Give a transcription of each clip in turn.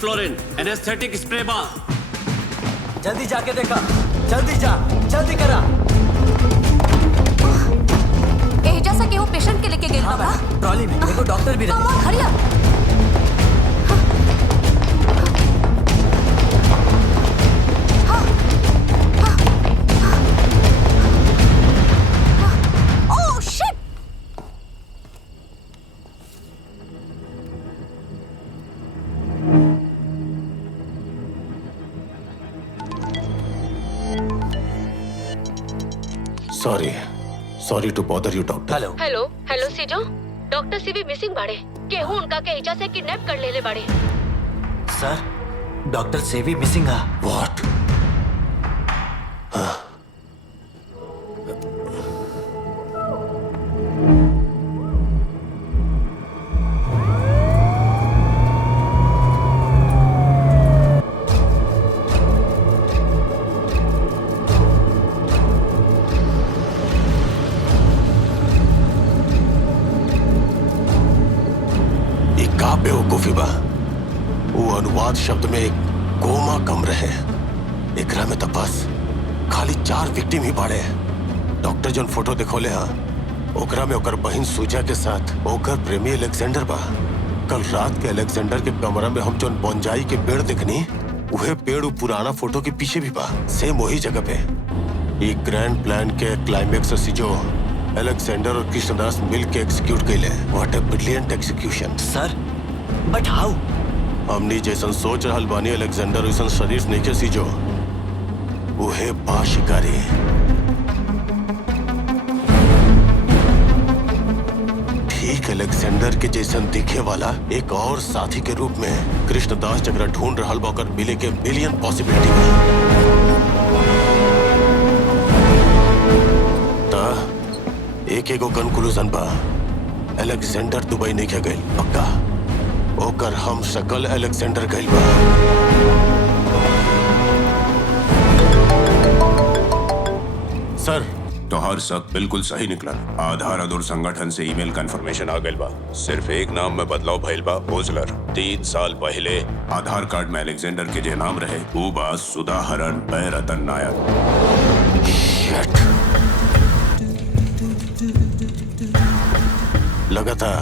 सेफाफ्लोरिन anaesthetic spray बा। जल्दी जाके देखा, जल्दी जा, जल्दी करा। एजा से केहू पेशेंट के लेके गेल बा। ट्रॉली में एगो डॉक्टर भी रहे। Hurry up. Sorry to bother you, doctor. Hello Sijo. Doctor CV missing बाड़े। केहू उनका के एजा से किडनैप कर लेले बाड़े। सर, डॉक्टर सेवी मिसिंग है। What? वो अनुवाद शब्द में एक कोमा कम रहे। एकरा में तो बस खाली 4 विक्टिम ही बाड़े। डॉक्टर जोन फोटो दिखोले हा, ओकरा में ओकर बहन सूजा के साथ ओकर प्रेमी अलेक्जेंडर बा। कल रात के अलेक्जेंडर के कमरा में हम जोन बोंजाई के पेड़ देखनी, वह पेड़ वो पुराना फोटो के पीछे भी बा, सेम वही जगह पे। एक ग्रैंड प्लान के क्लाइमेक्स से जो अलेक्जेंडर और कृष्णदास मिल के एग्जीक्यूट कैले। What a brilliant execution. Sir, but how? हमनी जैसन सोच रहल बानी अलेक्जेंडर वैसन शरीर नहीं के सीजो। उहे बा शिकारी। ठीक अलेक्जेंडर के जैसन दिखे वाला एक और साथी के रूप में कृष्णदास जगरा ढूंढ रहल बा, मिले के मिलियन पॉसिबिलिटी बा। एक एगो कंक्लूजन बा, अलेक्जेंडर दुबई नहीं के गइल पक्का। ओकर हम शकल अलेक्जेंडर गइल बा। सर, तोहर सब बिल्कुल सही निकला। आधार अधूर संगठन से ईमेल कंफर्मेशन आ गइल बा। सिर्फ एक नाम में बदलाव भइल बा, ओजलर। 3 साल पहले आधार कार्ड में अलेक्जेंडर के जे नाम रहे वो बा सुधाहरण रतन नायक। लगा था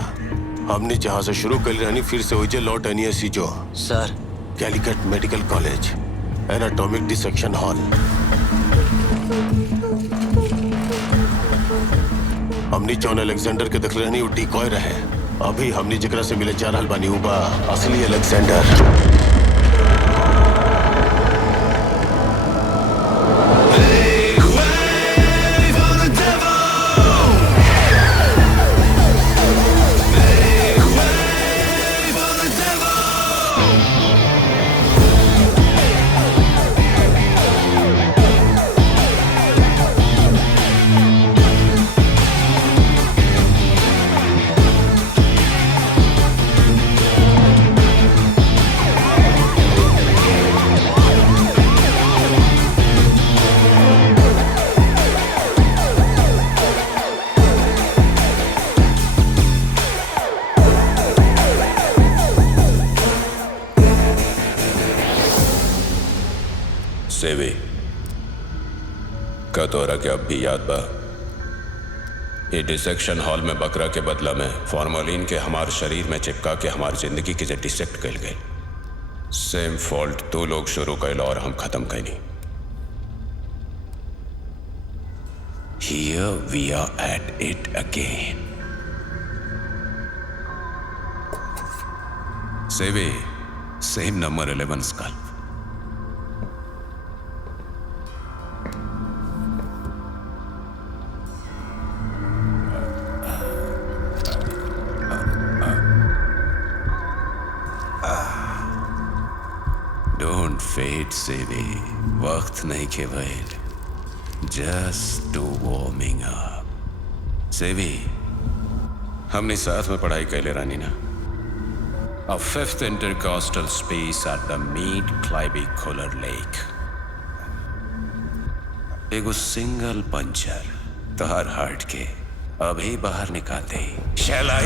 हमने जहां से शुरू कर रहनी फिर से वही लौट आनी है। Sijo sir, Calicut medical college, anatomic dissection hall. हमने जॉन अलेक्जेंडर के देख रहनी वो डिकॉय रहे। अभी हमने जिकरा से मिले जा रहल बानी वो बा असली अलेक्जेंडर। सेवी का तोरा के अब भी याद बा? ये डिसेक्शन हॉल में बकरा के बदला में फॉर्मोलिन के हमार शरीर में चिपका के हमार जिंदगी के जे डिसेक्ट कैल गए। सेम फॉल्ट तू लोग शुरू कैल और हम खत्म कैनी। Here we are at it again. सेवी, सेम नंबर 11 स्कल्प। Don't fade, सेवी। वक्त नहीं केवल जस्ट टू वार्मिंग अप। सेवी, हमने साथ में पढ़ाई कैले रानी ना। A 5th intercostal space at the Mead Clavicular Lake. एगो सिंगल पंचर तोहर हार्ट के अभी बाहर निकालते ही। Shall I?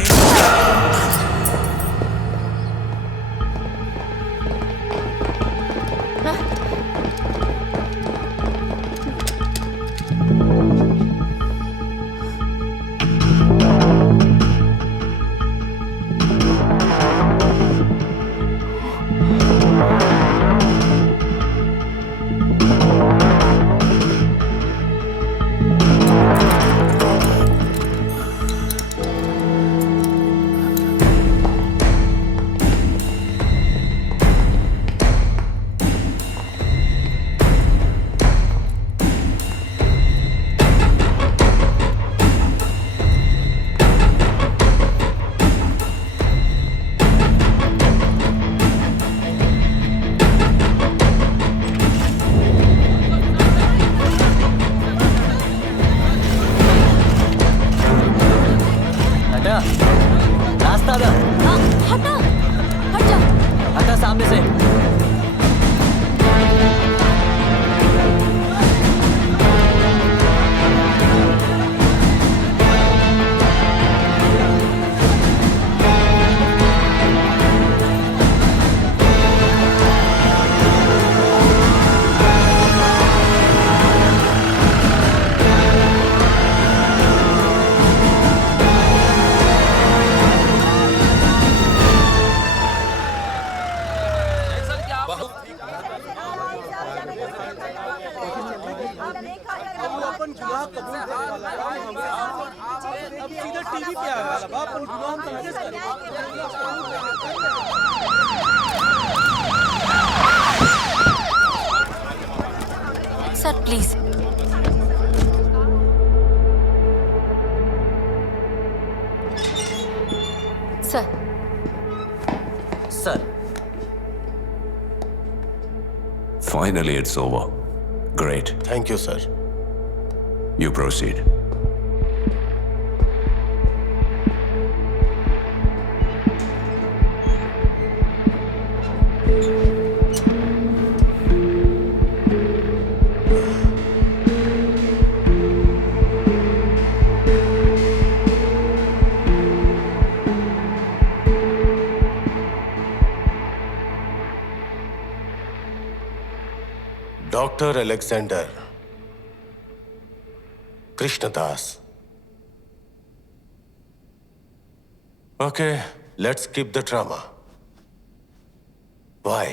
Sir please. Sir sir Finally, it's over. Great. Thank you sir. You proceed. Doctor Alexander Krishnadas. Okay, lettuce keep the drama. Why?